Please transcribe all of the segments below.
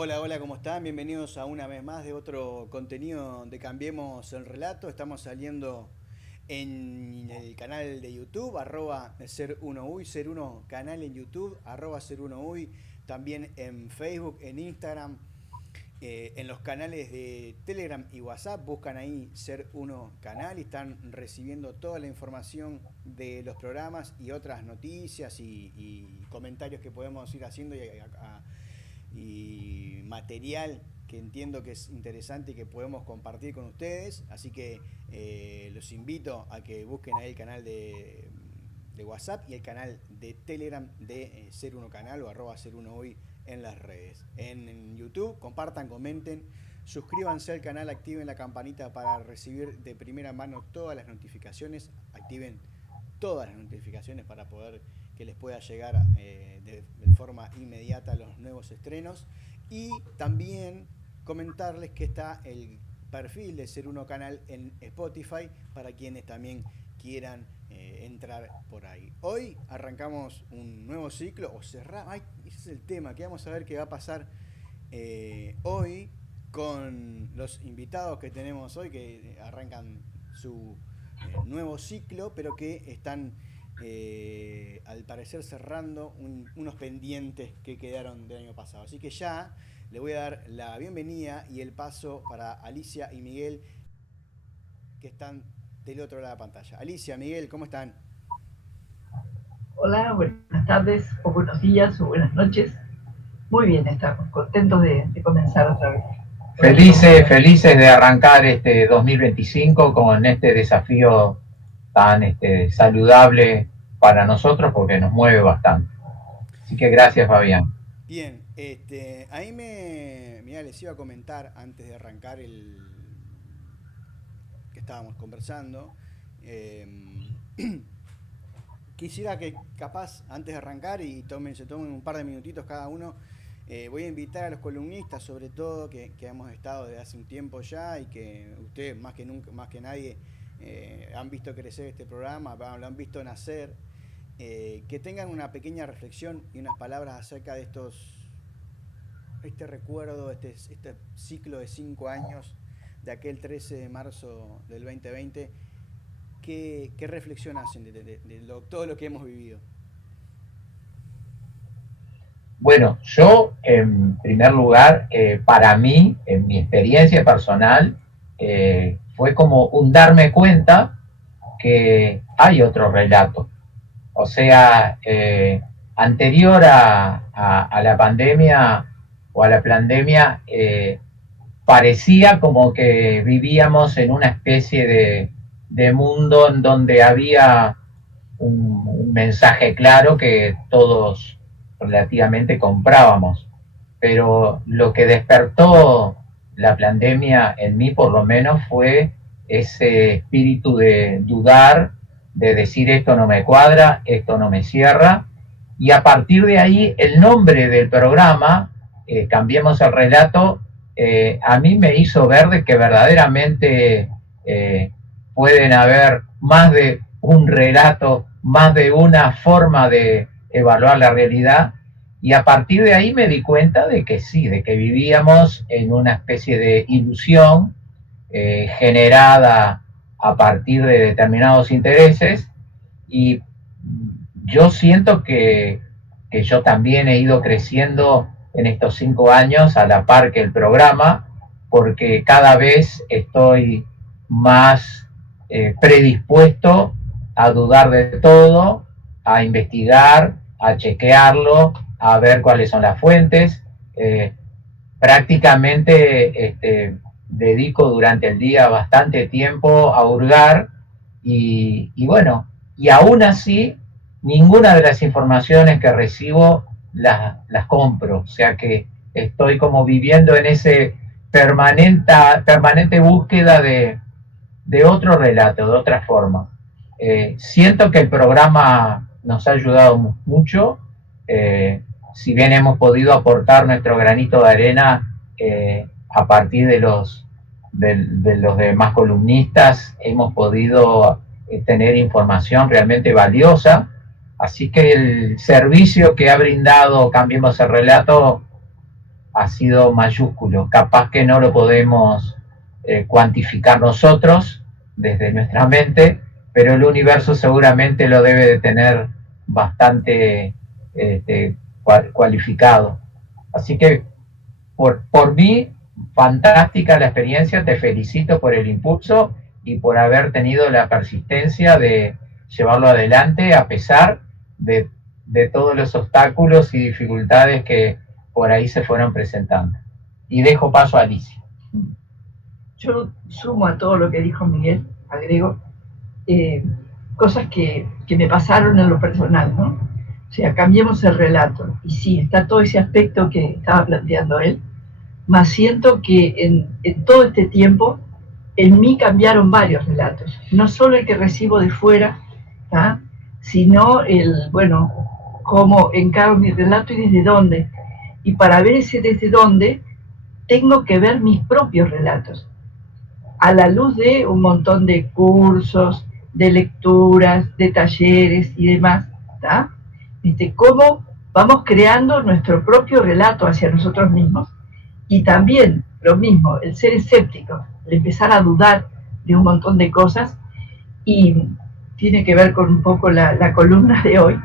Hola, hola, ¿cómo están? Bienvenidos a una vez más de otro contenido de Cambiemos el Relato. Estamos saliendo en el canal de YouTube, arroba ser1uy, ser1 canal en YouTube, arroba ser1uy, también en Facebook, en Instagram, en los canales de Telegram y WhatsApp, buscan ahí Ser Uno Canal y están recibiendo toda la información de los programas y otras noticias y comentarios que podemos ir haciendo y material que entiendo que es interesante y que podemos compartir con ustedes. Así que los invito a que busquen ahí el canal de WhatsApp y el canal de Telegram de Ser Uno Canal o arroba Ser Uno Hoy en las redes. En YouTube, compartan, comenten, suscríbanse al canal, activen la campanita para recibir de primera mano todas las notificaciones, activen todas las notificaciones para poder que les pueda llegar de forma inmediata los nuevos estrenos. Y también comentarles que está el perfil de Ser Uno Canal en Spotify para quienes también quieran entrar por ahí. Hoy arrancamos un nuevo ciclo, o cerramos, ese es el tema, que vamos a ver qué va a pasar hoy con los invitados que tenemos hoy, que arrancan su nuevo ciclo, pero que están al parecer cerrando unos pendientes que quedaron del año pasado. Así que ya le voy a dar la bienvenida y el paso para Alicia y Miguel, que están del otro lado de la pantalla. Alicia, Miguel, ¿cómo están? Hola, buenas tardes, o buenos días, o buenas noches. Muy bien, estamos contentos de comenzar otra vez. Felices de arrancar este 2025 con este desafío tan saludable para nosotros porque nos mueve bastante. Así que gracias, Fabián. Bien, ahí mira, les iba a comentar antes de arrancar el que estábamos conversando. eh, Quisiera que capaz antes de arrancar y se tomen un par de minutitos cada uno, voy a invitar a los columnistas sobre todo que hemos estado desde hace un tiempo ya y que ustedes más que nunca, más que nadie han visto crecer este programa, lo han visto nacer, que tengan una pequeña reflexión y unas palabras acerca de este recuerdo, este ciclo de 5 años de aquel 13 de marzo del 2020. ¿Qué reflexión hacen de todo lo que hemos vivido? Bueno, yo en primer lugar, para mí, en mi experiencia personal, fue como un darme cuenta que hay otro relato. O sea, anterior a la pandemia o a la pandemia, parecía como que vivíamos en una especie de mundo en donde había un mensaje claro que todos relativamente comprábamos. Pero lo que despertó la pandemia en mí por lo menos fue ese espíritu de dudar, de decir esto no me cuadra, esto no me cierra, y a partir de ahí el nombre del programa, Cambiemos el Relato, a mí me hizo ver de que verdaderamente pueden haber más de un relato, más de una forma de evaluar la realidad, y a partir de ahí me di cuenta de que sí, de que vivíamos en una especie de ilusión generada a partir de determinados intereses, y yo siento que yo también he ido creciendo en estos 5 años a la par que el programa, porque cada vez estoy más predispuesto a dudar de todo, a investigar, a chequearlo, a ver cuáles son las fuentes. Prácticamente dedico durante el día bastante tiempo a hurgar y bueno, y aún así ninguna de las informaciones que recibo las compro, o sea que estoy como viviendo en ese permanente búsqueda de otro relato, de otra forma. Siento que el programa nos ha ayudado mucho, si bien hemos podido aportar nuestro granito de arena a partir de los demás columnistas, hemos podido tener información realmente valiosa, así que el servicio que ha brindado Cambiemos el Relato ha sido mayúsculo. Capaz que no lo podemos cuantificar nosotros desde nuestra mente, pero el universo seguramente lo debe de tener bastante cualificado. Así que por mí, fantástica la experiencia, te felicito por el impulso y por haber tenido la persistencia de llevarlo adelante a pesar de todos los obstáculos y dificultades que por ahí se fueron presentando. Y dejo paso a Alicia. Yo sumo a todo lo que dijo Miguel, agrego cosas que me pasaron en lo personal, ¿no? O sea, cambiemos el relato. Y sí, está todo ese aspecto que estaba planteando él, más siento que en todo este tiempo en mí cambiaron varios relatos, no solo el que recibo de fuera, ¿tá? Sino bueno, cómo encaro mi relato y desde dónde. Y para ver ese desde dónde, tengo que ver mis propios relatos, a la luz de un montón de cursos, de lecturas, de talleres y demás, ¿tá? Cómo vamos creando nuestro propio relato hacia nosotros mismos. Y también lo mismo, el ser escéptico, el empezar a dudar de un montón de cosas, y tiene que ver con un poco la columna de hoy,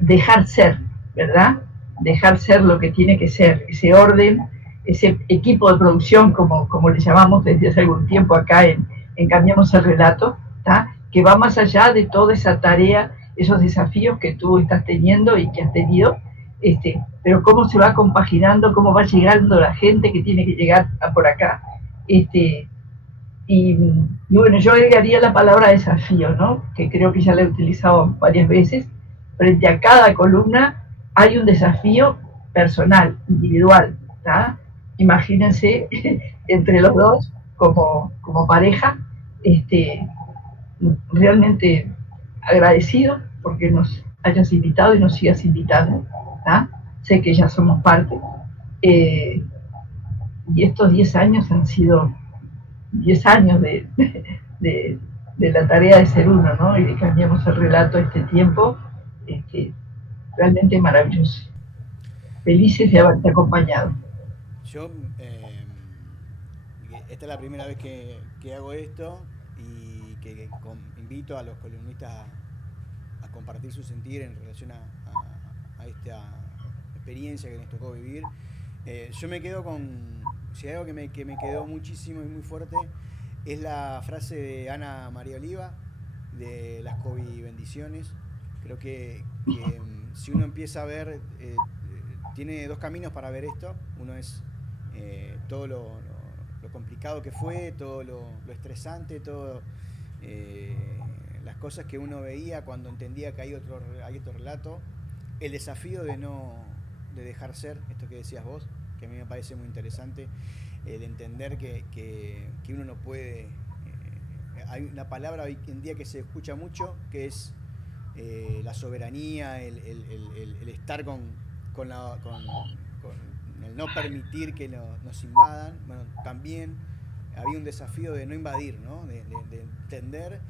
dejar ser, ¿verdad? Dejar ser lo que tiene que ser, ese orden, ese equipo de producción, como le llamamos desde hace algún tiempo acá en Cambiamos el Relato, ¿tá? Que va más allá de toda esa tarea, esos desafíos que tú estás teniendo y que has tenido, pero cómo se va compaginando, cómo va llegando la gente que tiene que llegar por acá. Y bueno, yo agregaría la palabra desafío, ¿no? Que creo que ya la he utilizado varias veces. Frente a cada columna hay un desafío personal, individual, ¿tá? Imagínense entre los dos como pareja, realmente agradecido porque nos hayas invitado y nos sigas invitando, ¿tá? Sé que ya somos parte, y estos 10 años han sido 10 años de la tarea de ser uno, ¿no? Y de Cambiamos el Relato este tiempo, realmente maravilloso. Felices de haberte acompañado. Yo, esta es la primera vez que hago esto y que invito a los columnistas a compartir su sentir en relación a esta experiencia que nos tocó vivir. Yo me quedo con, si hay algo que me quedó muchísimo y muy fuerte, es la frase de Ana María Oliva, de las COVID bendiciones. Creo que si uno empieza a ver, tiene dos caminos para ver esto. Uno es todo lo complicado que fue, todo lo estresante, todo las cosas que uno veía cuando entendía que hay otro relato, el desafío de dejar ser, esto que decías vos, que a mí me parece muy interesante, el entender que uno no puede, hay una palabra hoy en día que se escucha mucho, que es la soberanía, el estar con el no permitir que nos invadan. Bueno, también había un desafío de no invadir, ¿no? De entender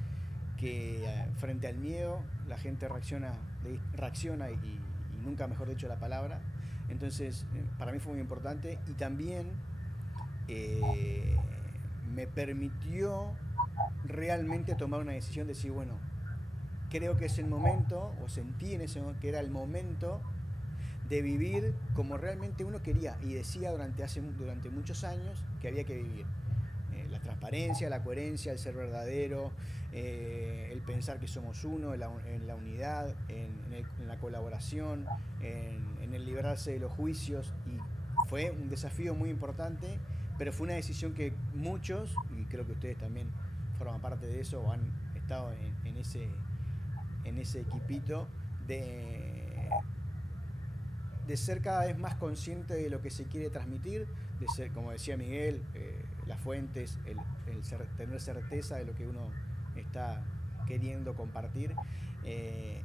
que frente al miedo la gente reacciona y nunca mejor dicho la palabra. Entonces, para mí fue muy importante y también me permitió realmente tomar una decisión de decir, bueno, creo que es el momento, o sentí en ese momento que era el momento de vivir como realmente uno quería y decía durante muchos años que había que vivir. La transparencia, la coherencia, el ser verdadero, el pensar que somos uno, en la unidad, en la colaboración, en el librarse de los juicios. Y fue un desafío muy importante, pero fue una decisión que muchos, y creo que ustedes también forman parte de eso o han estado en ese equipito, de ser cada vez más consciente de lo que se quiere transmitir, de ser, como decía Miguel, las fuentes, tener certeza de lo que uno está queriendo compartir,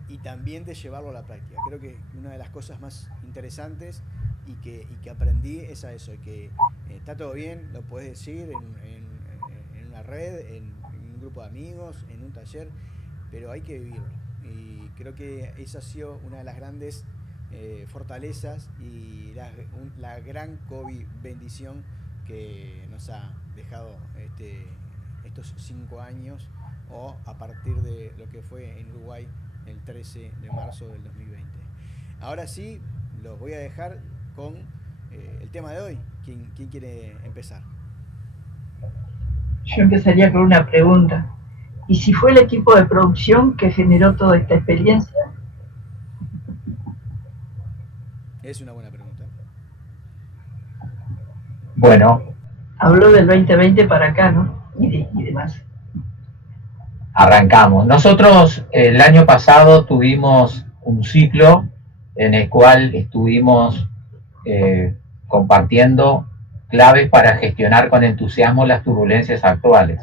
y también de llevarlo a la práctica. Creo que una de las cosas más interesantes y que aprendí es a eso, que está todo bien, lo puedes decir en una red, en un grupo de amigos, en un taller, pero hay que vivirlo. Y creo que esa ha sido una de las grandes fortalezas y la gran COVID bendición que nos ha dejado estos 5 años, o a partir de lo que fue en Uruguay el 13 de marzo del 2020. Ahora sí, los voy a dejar con el tema de hoy. ¿Quién quiere empezar? Yo empezaría con una pregunta. ¿Y si fue el equipo de producción que generó toda esta experiencia? Es una buena pregunta. Bueno, Habló del 2020 para acá, ¿no? Y demás. arrancamos. Nosotros el año pasado tuvimos un ciclo en el cual estuvimos compartiendo claves para gestionar con entusiasmo las turbulencias actuales.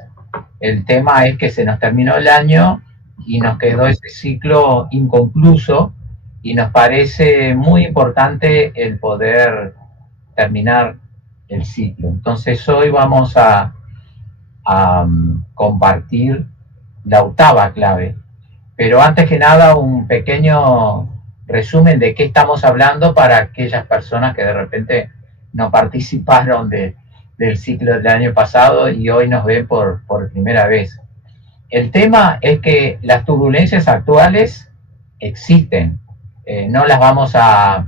El tema es que se nos terminó el año y nos quedó ese ciclo inconcluso, y nos parece muy importante el poder terminar el ciclo. Entonces hoy vamos a compartir la octava clave. Pero antes que nada, un pequeño resumen de qué estamos hablando para aquellas personas que de repente no participaron del ciclo del año pasado y hoy nos ven por primera vez. El tema es que las turbulencias actuales existen. No las vamos a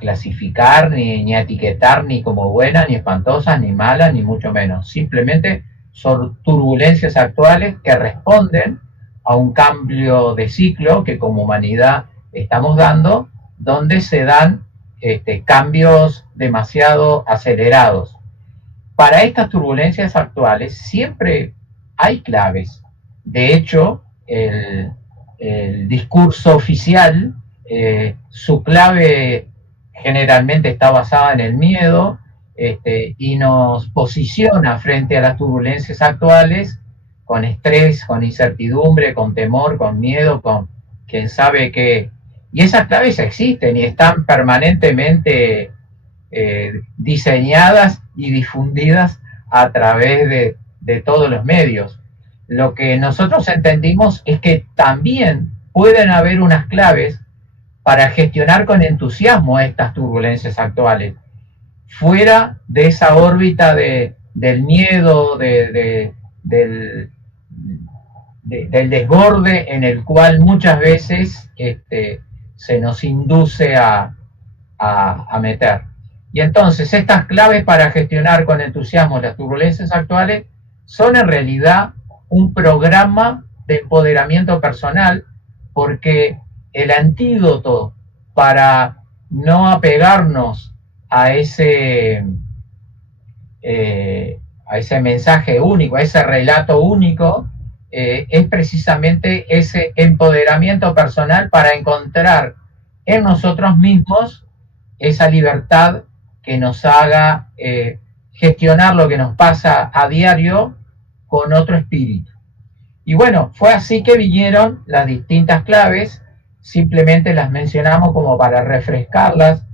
clasificar, ni a etiquetar, ni como buenas, ni espantosas, ni malas, ni mucho menos. Simplemente son turbulencias actuales que responden a un cambio de ciclo que como humanidad estamos dando, donde se dan cambios demasiado acelerados. Para estas turbulencias actuales siempre hay claves. De hecho, el discurso oficial, su clave generalmente está basada en el miedo, y nos posiciona frente a las turbulencias actuales con estrés, con incertidumbre, con temor, con miedo, con quién sabe qué. Y esas claves existen y están permanentemente diseñadas y difundidas a través de todos los medios. Lo que nosotros entendimos es que también pueden haber unas claves para gestionar con entusiasmo estas turbulencias actuales, fuera de esa órbita del miedo, del desborde en el cual muchas veces se nos induce a meter. Y entonces estas claves para gestionar con entusiasmo las turbulencias actuales son en realidad un programa de empoderamiento personal, porque el antídoto para no apegarnos a ese mensaje único, a ese relato único, es precisamente ese empoderamiento personal para encontrar en nosotros mismos esa libertad que nos haga gestionar lo que nos pasa a diario con otro espíritu. Y bueno, fue así que vinieron las distintas claves, simplemente las mencionamos como para refrescarlas.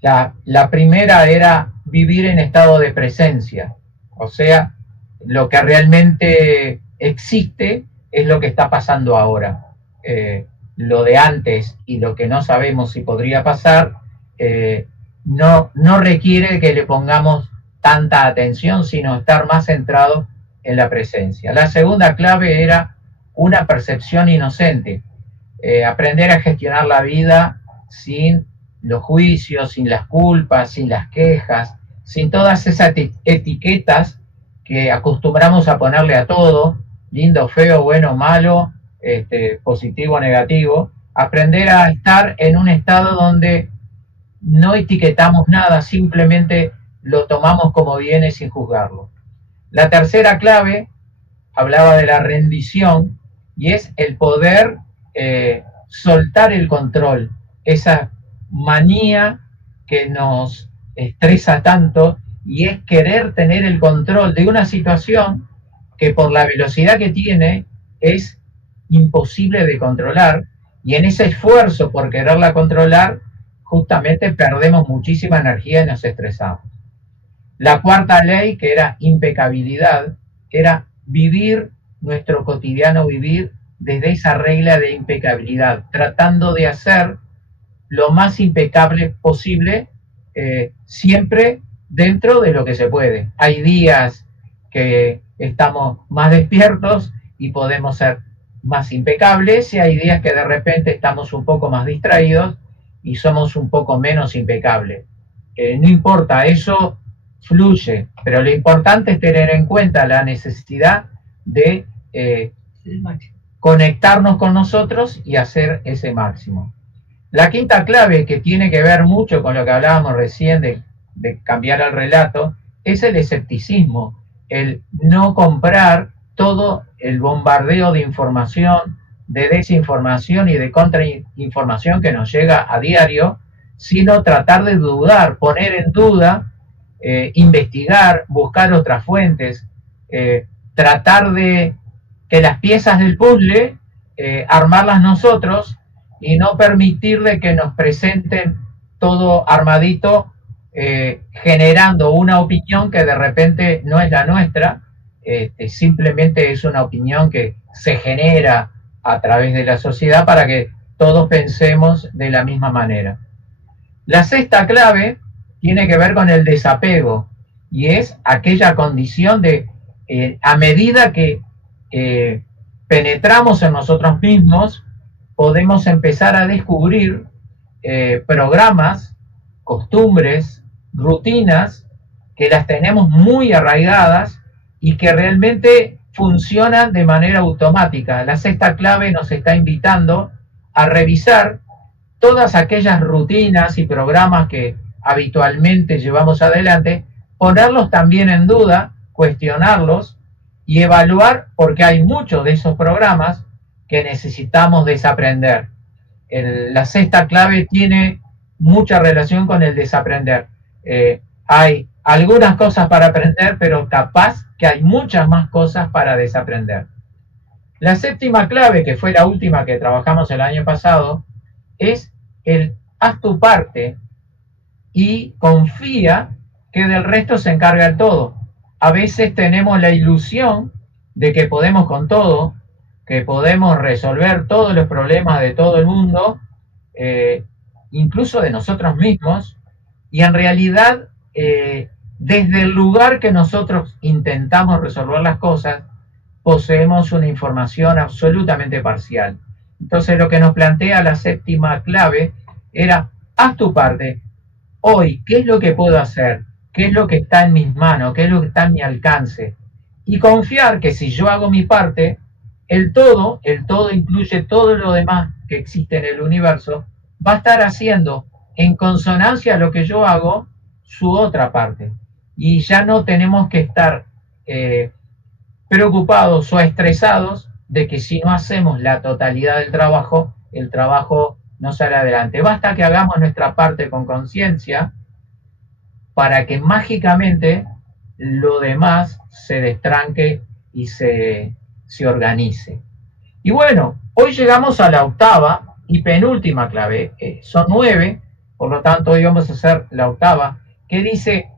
La primera era vivir en estado de presencia, o sea, lo que realmente existe es lo que está pasando ahora. Lo de antes y lo que no sabemos si podría pasar, no requiere que le pongamos tanta atención, sino estar más centrado en la presencia. La segunda clave era una percepción inocente, aprender a gestionar la vida sin los juicios, sin las culpas, sin las quejas, sin todas esas etiquetas que acostumbramos a ponerle a todo, lindo, feo, bueno, malo, positivo, negativo. Aprender a estar en un estado donde no etiquetamos nada, simplemente lo tomamos como viene sin juzgarlo. La tercera clave hablaba de la rendición, y es el poder soltar el control, esa manía que nos estresa tanto, y es querer tener el control de una situación que por la velocidad que tiene es imposible de controlar, y en ese esfuerzo por quererla controlar justamente perdemos muchísima energía y nos estresamos. La cuarta ley, que era impecabilidad, era vivir nuestro cotidiano vivir desde esa regla de impecabilidad, tratando de hacer lo más impecable posible, siempre dentro de lo que se puede. Hay días que estamos más despiertos y podemos ser más impecables, y hay días que de repente estamos un poco más distraídos y somos un poco menos impecables. No importa, eso fluye, pero lo importante es tener en cuenta la necesidad de conectarnos con nosotros y hacer ese máximo. La quinta clave, que tiene que ver mucho con lo que hablábamos recién de cambiar el relato, es el escepticismo, el no comprar todo el bombardeo de información, de desinformación y de contrainformación que nos llega a diario, sino tratar de dudar, poner en duda, investigar, buscar otras fuentes, tratar de que las piezas del puzzle, armarlas nosotros y no permitirle que nos presenten todo armadito, generando una opinión que de repente no es la nuestra, simplemente es una opinión que se genera a través de la sociedad para que todos pensemos de la misma manera. La sexta clave tiene que ver con el desapego, y es aquella condición de, a medida que penetramos en nosotros mismos, podemos empezar a descubrir programas, costumbres, rutinas, que las tenemos muy arraigadas y que realmente funcionan de manera automática. La sexta clave nos está invitando a revisar todas aquellas rutinas y programas que habitualmente llevamos adelante, ponerlos también en duda, cuestionarlos y evaluar, porque hay muchos de esos programas que necesitamos desaprender. La sexta clave tiene mucha relación con el desaprender. Hay algunas cosas para aprender, pero capaz que hay muchas más cosas para desaprender. La séptima clave, que fue la última que trabajamos el año pasado, es el haz tu parte y confía que del resto se encarga el todo. A veces tenemos la ilusión de que podemos con todo, que podemos resolver todos los problemas de todo el mundo, incluso de nosotros mismos, y en realidad, desde el lugar que nosotros intentamos resolver las cosas, poseemos una información absolutamente parcial. Entonces, lo que nos plantea la séptima clave era: haz tu parte. Hoy, ¿qué es lo que puedo hacer? ¿Qué es lo que está en mis manos? ¿Qué es lo que está en mi alcance? Y confiar que si yo hago mi parte, el todo incluye todo lo demás que existe en el universo, va a estar haciendo en consonancia a lo que yo hago su otra parte. Y ya no tenemos que estar preocupados o estresados de que si no hacemos la totalidad del trabajo, el trabajo no sale adelante. Basta que hagamos nuestra parte con conciencia para que mágicamente lo demás se destranque y se organice. Y bueno, hoy llegamos a la octava y penúltima clave. Son 9, por lo tanto hoy vamos a hacer la octava, que dice: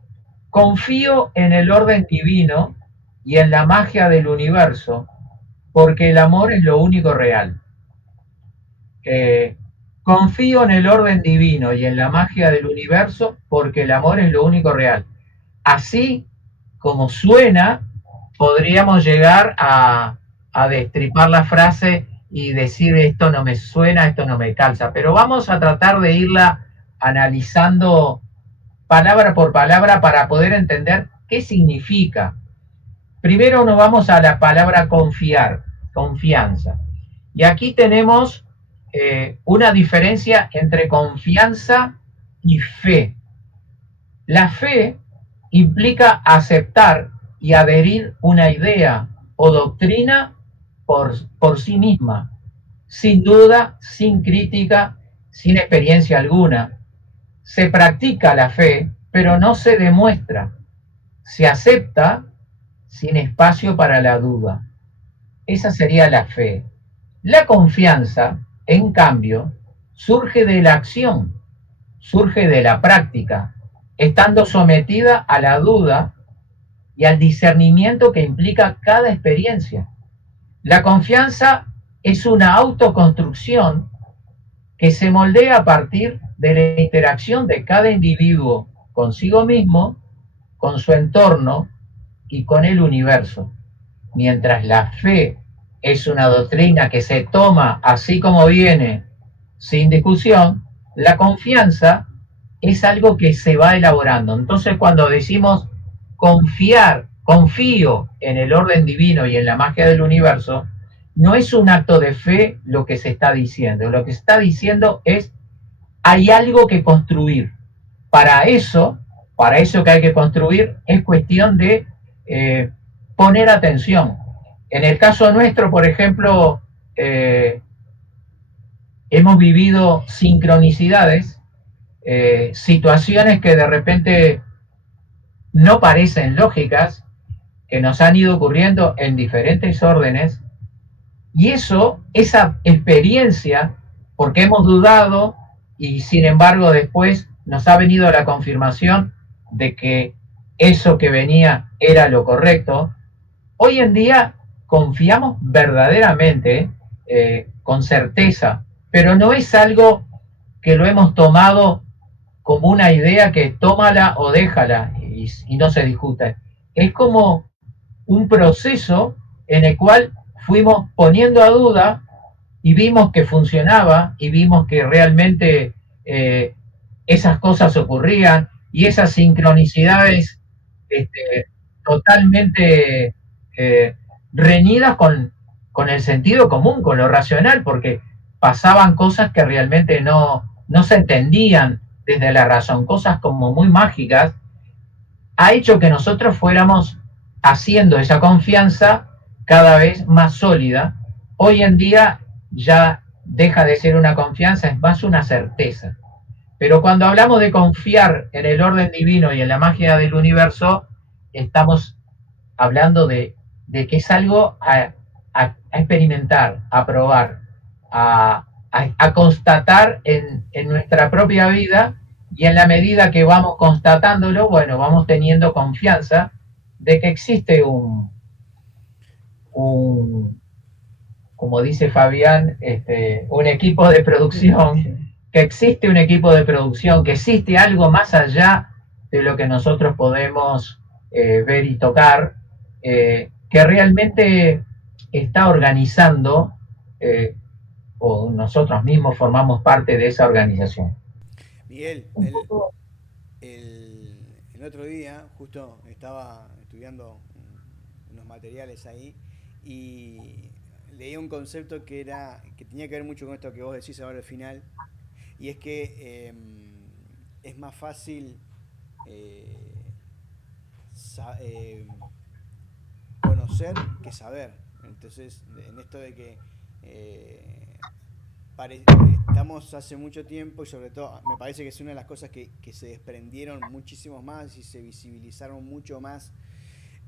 confío en el orden divino y en la magia del universo, porque el amor es lo único real. Confío en el orden divino y en la magia del universo, porque el amor es lo único real. Así como suena, podríamos llegar a destripar la frase y decir: esto no me suena, esto no me calza, pero vamos a tratar de irla analizando palabra por palabra para poder entender qué significa. Primero nos vamos a la palabra confiar, confianza. Y aquí tenemos una diferencia entre confianza y fe. La fe implica aceptar y adherir una idea o doctrina por sí misma, sin duda, sin crítica, sin experiencia alguna. Se practica la fe, pero no se demuestra. Se acepta sin espacio para la duda. Esa sería la fe. La confianza, en cambio, surge de la acción, surge de la práctica, estando sometida a la duda y al discernimiento que implica cada experiencia. La confianza es una autoconstrucción que se moldea a partir de la interacción de cada individuo consigo mismo, con su entorno y con el universo. Mientras la fe es una doctrina que se toma así como viene, sin discusión, la confianza es algo que se va elaborando. Entonces, cuando decimos confiar, confío en el orden divino y en la magia del universo, no es un acto de fe lo que se está diciendo. Lo que se está diciendo es, hay algo que construir. Para eso, que hay que construir, es cuestión de poner atención. En el caso nuestro, por ejemplo, hemos vivido sincronicidades, situaciones que de repente no parecen lógicas, que nos han ido ocurriendo en diferentes órdenes, y eso, esa experiencia, porque hemos dudado y sin embargo después nos ha venido la confirmación de que eso que venía era lo correcto, hoy en día confiamos verdaderamente, con certeza, pero no es algo que lo hemos tomado como una idea que tómala o déjala y no se discute. Es como un proceso en el cual fuimos poniendo a duda y vimos que funcionaba y vimos que realmente esas cosas ocurrían y esas sincronicidades totalmente reñidas con el sentido común, con lo racional, porque pasaban cosas que realmente no se entendían desde la razón, cosas como muy mágicas, ha hecho que nosotros fuéramos haciendo esa confianza cada vez más sólida. Hoy en día ya deja de ser una confianza, es más una certeza. Pero cuando hablamos de confiar en el orden divino y en la magia del universo, estamos hablando de que es algo a experimentar, a probar, a constatar en nuestra propia vida, y en la medida que vamos constatándolo, bueno, vamos teniendo confianza de que existe como dice Fabián, un equipo de producción, que existe un equipo de producción, que existe algo más allá de lo que nosotros podemos ver y tocar, que realmente está organizando, o nosotros mismos formamos parte de esa organización. Miguel, el otro día justo estaba estudiando unos materiales ahí y leí un concepto que tenía que ver mucho con esto que vos decís ahora al final, y es que es más fácil eh, sa- eh, conocer que saber. Entonces, en esto de que eh, estamos hace mucho tiempo, y sobre todo me parece que es una de las cosas que se desprendieron muchísimo más y se visibilizaron mucho más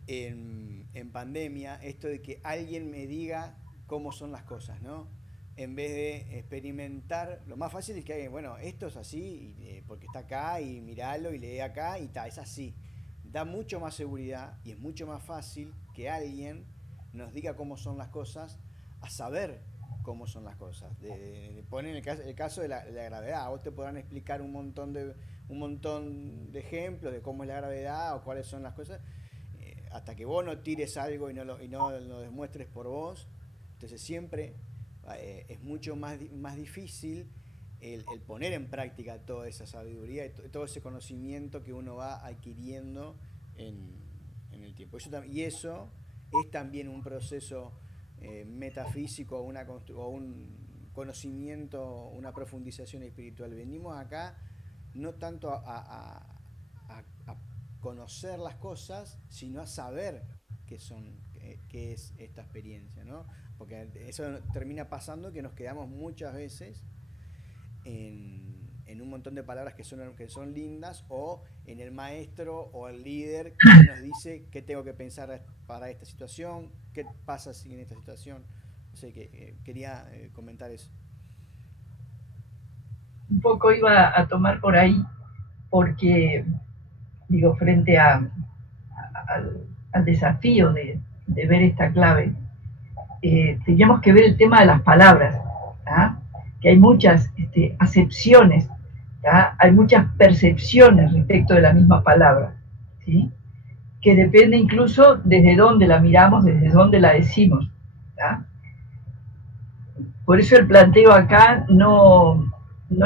en pandemia, esto de que alguien me diga cómo son las cosas, ¿no? En vez de experimentar, lo más fácil es que alguien, bueno, esto es así, porque está acá, y miralo y lee acá, y está, es así. Da mucho más seguridad y es mucho más fácil que alguien nos diga cómo son las cosas, a saber cómo son las cosas. Ponen el caso de la gravedad. A vos te podrán explicar un montón de ejemplos de cómo es la gravedad o cuáles son las cosas, hasta que vos no tires algo y no lo demuestres por vos. Entonces siempre es mucho más difícil el poner en práctica toda esa sabiduría y todo ese conocimiento que uno va adquiriendo en el tiempo. Y eso es también un proceso metafísico o un conocimiento, una profundización espiritual. Venimos acá no tanto a conocer las cosas, sino a saber qué es esta experiencia, ¿no? Porque eso termina pasando que nos quedamos muchas veces en un montón de palabras que son lindas, o en el maestro o el líder que nos dice qué tengo que pensar para esta situación, qué pasa si en esta situación. No sé, quería comentar eso. Un poco iba a tomar por ahí, porque, digo, frente al desafío ver esta clave, teníamos que ver el tema de las palabras. ¿Ah? que hay muchas acepciones, ¿tá? Hay muchas percepciones respecto de la misma palabra, ¿sí? Que depende incluso desde dónde la miramos, desde dónde la decimos, ¿tá? Por eso el planteo acá no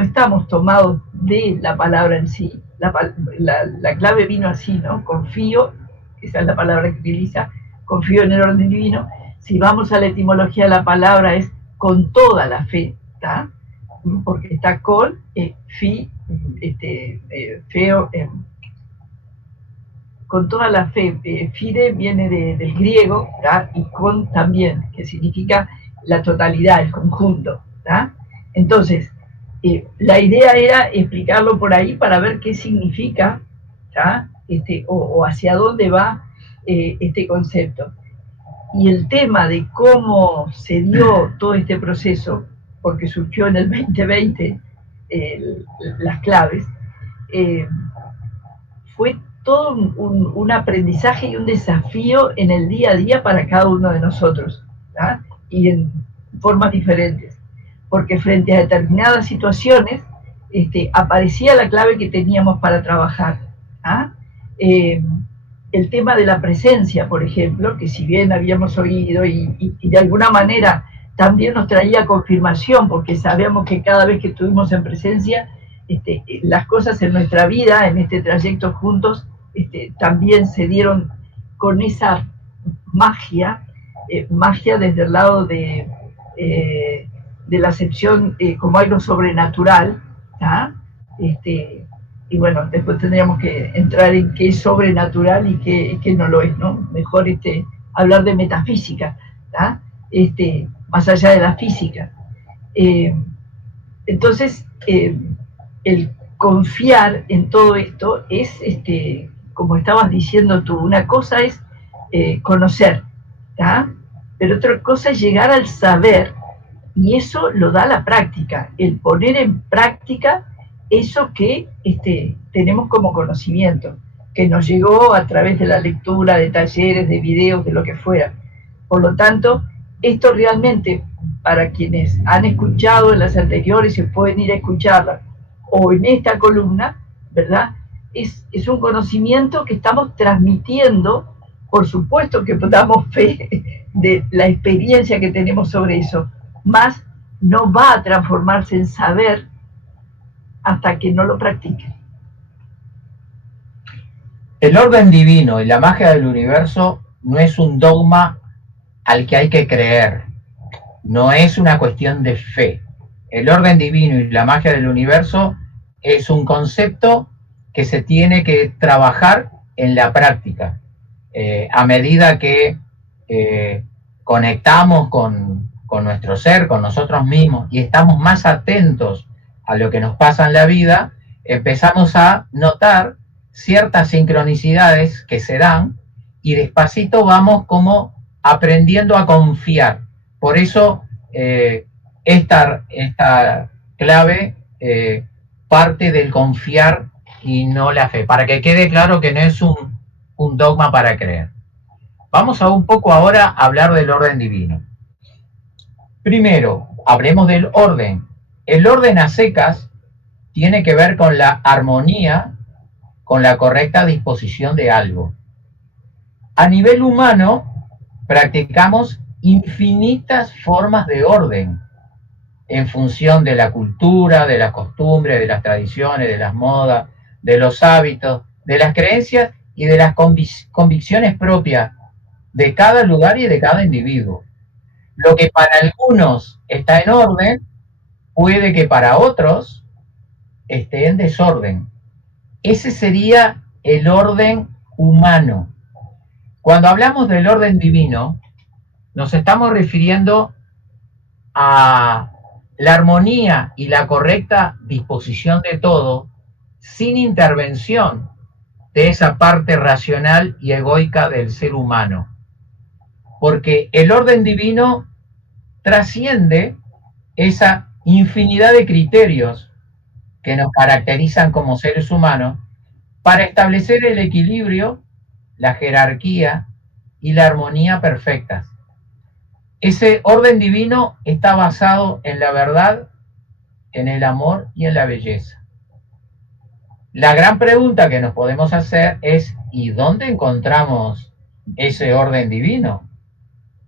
estamos tomados de la palabra en sí. La clave vino así, ¿no? Confío, esa es la palabra que utiliza, confío en el orden divino. Si vamos a la etimología de la palabra es con toda la fe, ¿tá? Porque está con, feo, con toda la fe. Fide viene del griego, ¿tá? Y con también, que significa la totalidad, el conjunto, ¿tá? Entonces, la idea era explicarlo por ahí para ver qué significa, ¿tá? O hacia dónde va este concepto. Y el tema de cómo se dio todo este proceso, porque surgió en el 2020 las claves, fue todo un aprendizaje y un desafío en el día a día para cada uno de nosotros, ¿tá? Y en formas diferentes, porque frente a determinadas situaciones aparecía la clave que teníamos para trabajar, ¿tá? El tema de la presencia, por ejemplo, que si bien habíamos oído y de alguna manera también nos traía confirmación, porque sabíamos que cada vez que estuvimos en presencia, las cosas en nuestra vida, en este trayecto juntos, también se dieron con esa magia, magia desde el lado de la acepción como algo sobrenatural, ¿tá? Y bueno, después tendríamos que entrar en qué es sobrenatural y qué no lo es, ¿no? Mejor hablar de metafísica, ¿tá? Más allá de la física. Entonces, el confiar en todo esto es, como estabas diciendo tú, una cosa es conocer, ¿tá? Pero otra cosa es llegar al saber, y eso lo da la práctica, el poner en práctica eso que tenemos como conocimiento, que nos llegó a través de la lectura, de talleres, de videos, de lo que fuera. Por lo tanto, esto realmente, para quienes han escuchado en las anteriores, se pueden ir a escucharlas, o en esta columna, ¿verdad? Es un conocimiento que estamos transmitiendo, por supuesto que damos fe de la experiencia que tenemos sobre eso, más no va a transformarse en saber hasta que no lo practique. El orden divino y la magia del universo no es un dogma al que hay que creer, no es una cuestión de fe. El orden divino y la magia del universo es un concepto que se tiene que trabajar en la práctica. A medida que conectamos con nuestro ser, con nosotros mismos, y estamos más atentos a lo que nos pasa en la vida, empezamos a notar ciertas sincronicidades que se dan y despacito vamos como aprendiendo a confiar. Por eso esta clave parte del confiar y no la fe, para que quede claro que no es un dogma para creer. Vamos a un poco ahora a hablar del orden divino. Primero, hablemos del orden. El orden a secas tiene que ver con la armonía, con la correcta disposición de algo. A nivel humano, practicamos infinitas formas de orden en función de la cultura, de las costumbres, de las tradiciones, de las modas, de los hábitos, de las creencias y de las convicciones propias de cada lugar y de cada individuo. Lo que para algunos está en orden, puede que para otros esté en desorden. Ese sería el orden humano. Cuando hablamos del orden divino, nos estamos refiriendo a la armonía y la correcta disposición de todo sin intervención de esa parte racional y egoica del ser humano. Porque el orden divino trasciende esa infinidad de criterios que nos caracterizan como seres humanos para establecer el equilibrio, la jerarquía y la armonía perfectas. Ese orden divino está basado en la verdad en el amor y en la belleza. La gran pregunta que nos podemos hacer es, ¿y dónde encontramos ese orden divino?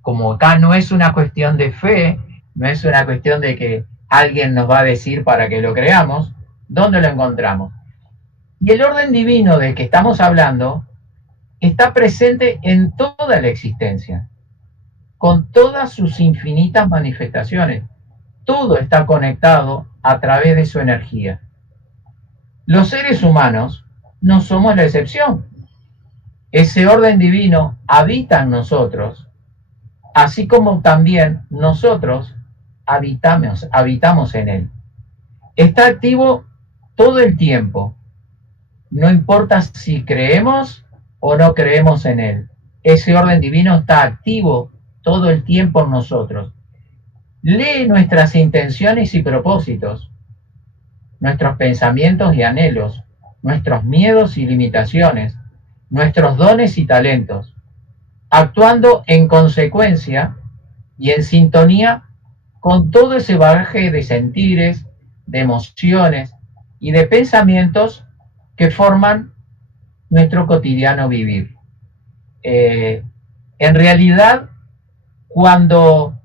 Como acá no es una cuestión de fe, no es una cuestión de que alguien nos va a decir para que lo creamos, ¿dónde lo encontramos? Y el orden divino del que estamos hablando está presente en toda la existencia, con todas sus infinitas manifestaciones. Todo está conectado a través de su energía. Los seres humanos no somos la excepción. Ese orden divino habita en nosotros, así como también nosotros habitamos en él. Está activo todo el tiempo, no importa si creemos o no creemos en él. Ese orden divino está activo todo el tiempo en nosotros. Lee nuestras intenciones y propósitos, nuestros pensamientos y anhelos, nuestros miedos y limitaciones, nuestros dones y talentos, actuando en consecuencia y en sintonía con todo ese bagaje de sentires, de emociones y de pensamientos que forman nuestro cotidiano vivir. En realidad, cuando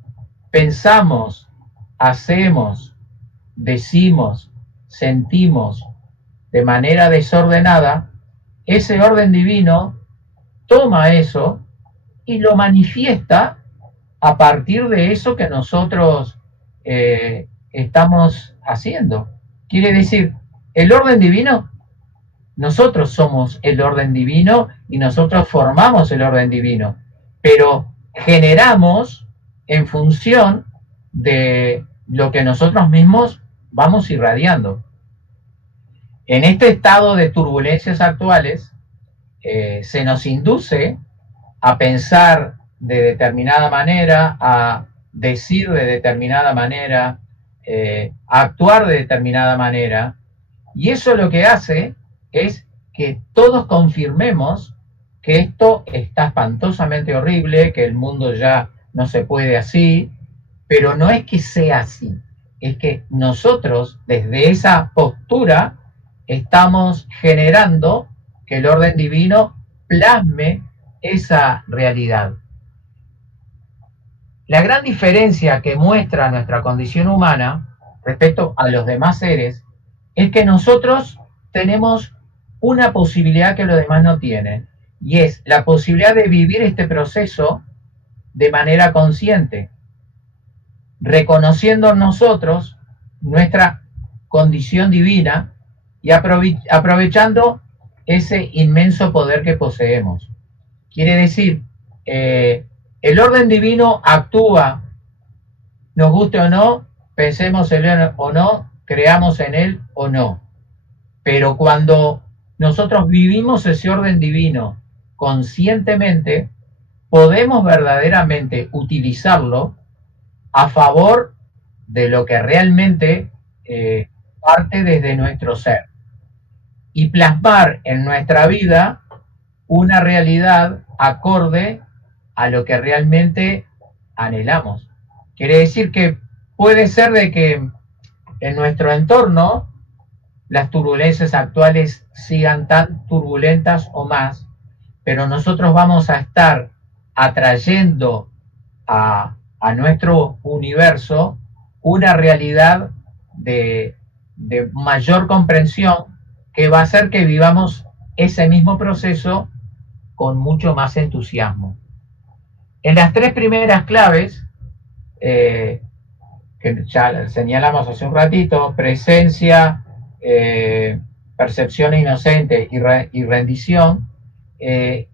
pensamos, hacemos, decimos, sentimos de manera desordenada, ese orden divino toma eso y lo manifiesta a partir de eso que nosotros estamos haciendo. Quiere decir, el orden divino, nosotros somos el orden divino y nosotros formamos el orden divino, pero generamos en función de lo que nosotros mismos vamos irradiando. En este estado de turbulencias actuales, se nos induce a pensar de determinada manera, a decir de determinada manera, a actuar de determinada manera, y eso lo que hace es que todos confirmemos que esto está espantosamente horrible, que el mundo ya no se puede así, pero no es que sea así, es que nosotros desde esa postura estamos generando que el orden divino plasme esa realidad. La gran diferencia que muestra nuestra condición humana respecto a los demás seres es que nosotros tenemos una posibilidad que los demás no tienen, y es la posibilidad de vivir este proceso de manera consciente, reconociendo en nosotros nuestra condición divina y aprovechando ese inmenso poder que poseemos. Quiere decir, el orden divino actúa, nos guste o no, pensemos en él o no, creamos en él o no. Pero cuando nosotros vivimos ese orden divino conscientemente, podemos verdaderamente utilizarlo a favor de lo que realmente parte desde nuestro ser y plasmar en nuestra vida una realidad acorde a lo que realmente anhelamos. Quiere decir que puede ser de que en nuestro entorno las turbulencias actuales sigan tan turbulentas o más, pero nosotros vamos a estar atrayendo a nuestro universo una realidad de mayor comprensión que va a hacer que vivamos ese mismo proceso con mucho más entusiasmo. En las tres primeras claves, que ya señalamos hace un ratito, presencia, percepción inocente y rendición,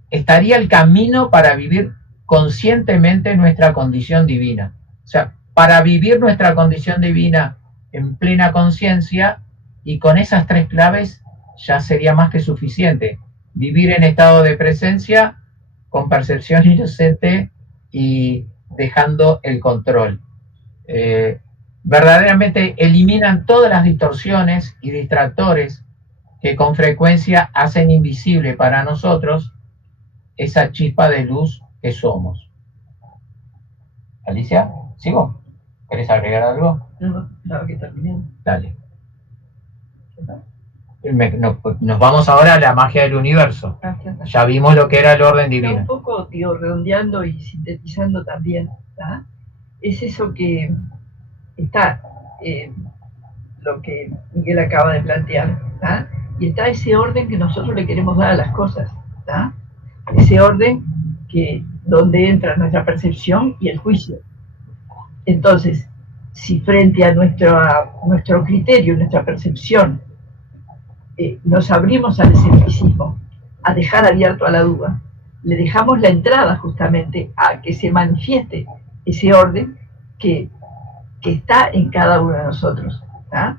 estaría el camino para vivir conscientemente nuestra condición divina. O sea, para vivir nuestra condición divina en plena conciencia, y con esas tres claves ya sería más que suficiente. Vivir en estado de presencia, con percepción inocente y dejando el control. Verdaderamente eliminan todas las distorsiones y distractores que con frecuencia hacen invisible para nosotros esa chispa de luz que somos. Alicia, ¿sigo? ¿Querés agregar algo? No, que terminé. Dale. Nos vamos ahora a la magia del universo. Ya vimos lo que era el orden divino. Un poco, digo, redondeando y sintetizando también, ¿tá? Es eso que está, lo que Miguel acaba de plantear, ¿tá? Y está ese orden que nosotros le queremos dar a las cosas, ¿tá? Ese orden que donde entra nuestra percepción y el juicio. Entonces, si frente a nuestro criterio, nuestra percepción, nos abrimos al escepticismo, a dejar abierto a la duda, le dejamos la entrada justamente a que se manifieste ese orden que está en cada uno de nosotros, ¿tá?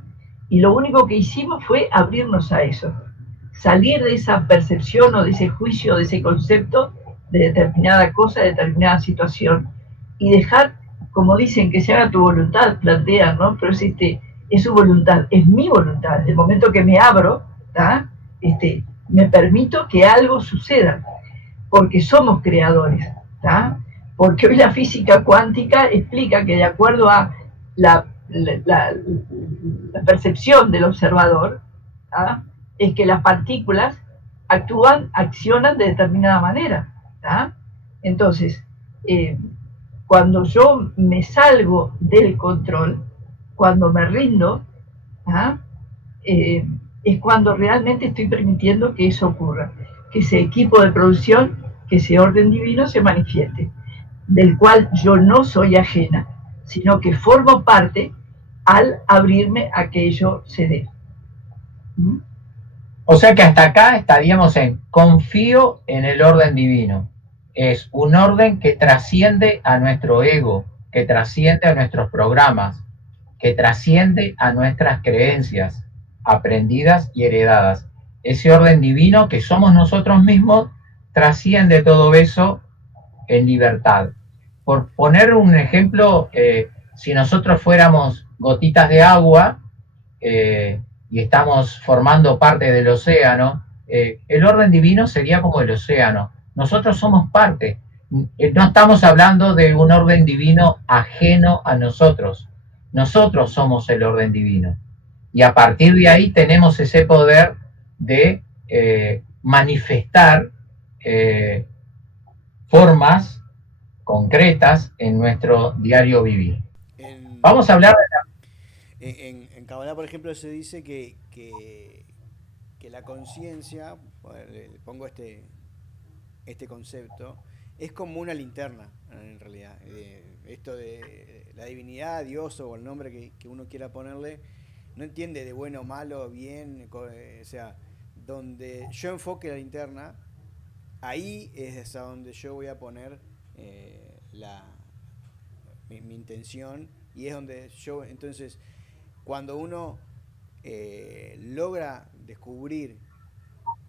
Y lo único que hicimos fue abrirnos a eso, salir de esa percepción o de ese juicio, de ese concepto de determinada cosa, de determinada situación, y dejar, como dicen, que se haga tu voluntad, plantean, ¿no? Pero es su voluntad, es mi voluntad. El momento que me abro, ¿tá? Me permito que algo suceda, porque somos creadores, ¿tá? Porque hoy la física cuántica explica que de acuerdo a la percepción del observador, ¿tá? Es que las partículas accionan de determinada manera, ¿tá? Entonces, cuando yo me salgo del control, cuando me rindo, ¿tá? Es cuando realmente estoy permitiendo que eso ocurra, que ese equipo de producción, que ese orden divino se manifieste, del cual yo no soy ajena, sino que formo parte al abrirme a que ello se dé. ¿Mm? O sea que hasta acá estaríamos en confío en el orden divino. Es un orden que trasciende a nuestro ego, que trasciende a nuestros programas, que trasciende a nuestras creencias aprendidas y heredadas. Ese orden divino que somos nosotros mismos trasciende todo eso en libertad. Por poner un ejemplo, si nosotros fuéramos gotitas de agua y estamos formando parte del océano, el orden divino sería como el océano. Nosotros somos parte. No estamos hablando de un orden divino ajeno a nosotros. Nosotros somos el orden divino. Y a partir de ahí tenemos ese poder de manifestar formas concretas en nuestro diario vivir. Vamos a hablar de en Kabbalah, por ejemplo, se dice que la conciencia, le pongo este concepto, es como una linterna, en realidad. Esto de la divinidad, Dios o el nombre que uno quiera ponerle, no entiende de bueno, malo, bien, o sea, donde yo enfoque la linterna, ahí es a donde yo voy a poner mi intención, y es donde yo, entonces, cuando uno logra descubrir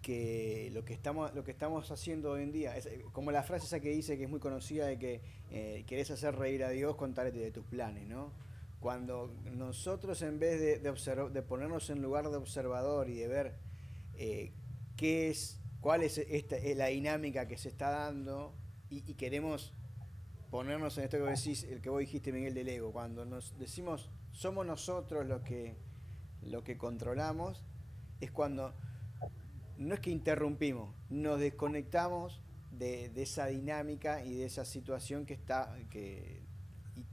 que lo que estamos haciendo hoy en día es como la frase esa que dice, que es muy conocida, de que querés hacer reír a Dios, contale de tus planes, ¿no? Cuando nosotros, en vez de ponernos en lugar de observador y de ver cuál es la dinámica que se está dando, y queremos ponernos en esto que vos decís, el que vos dijiste, Miguel, del ego, cuando nos decimos somos nosotros lo que controlamos, es cuando no es que interrumpimos, nos desconectamos de esa dinámica y de esa situación que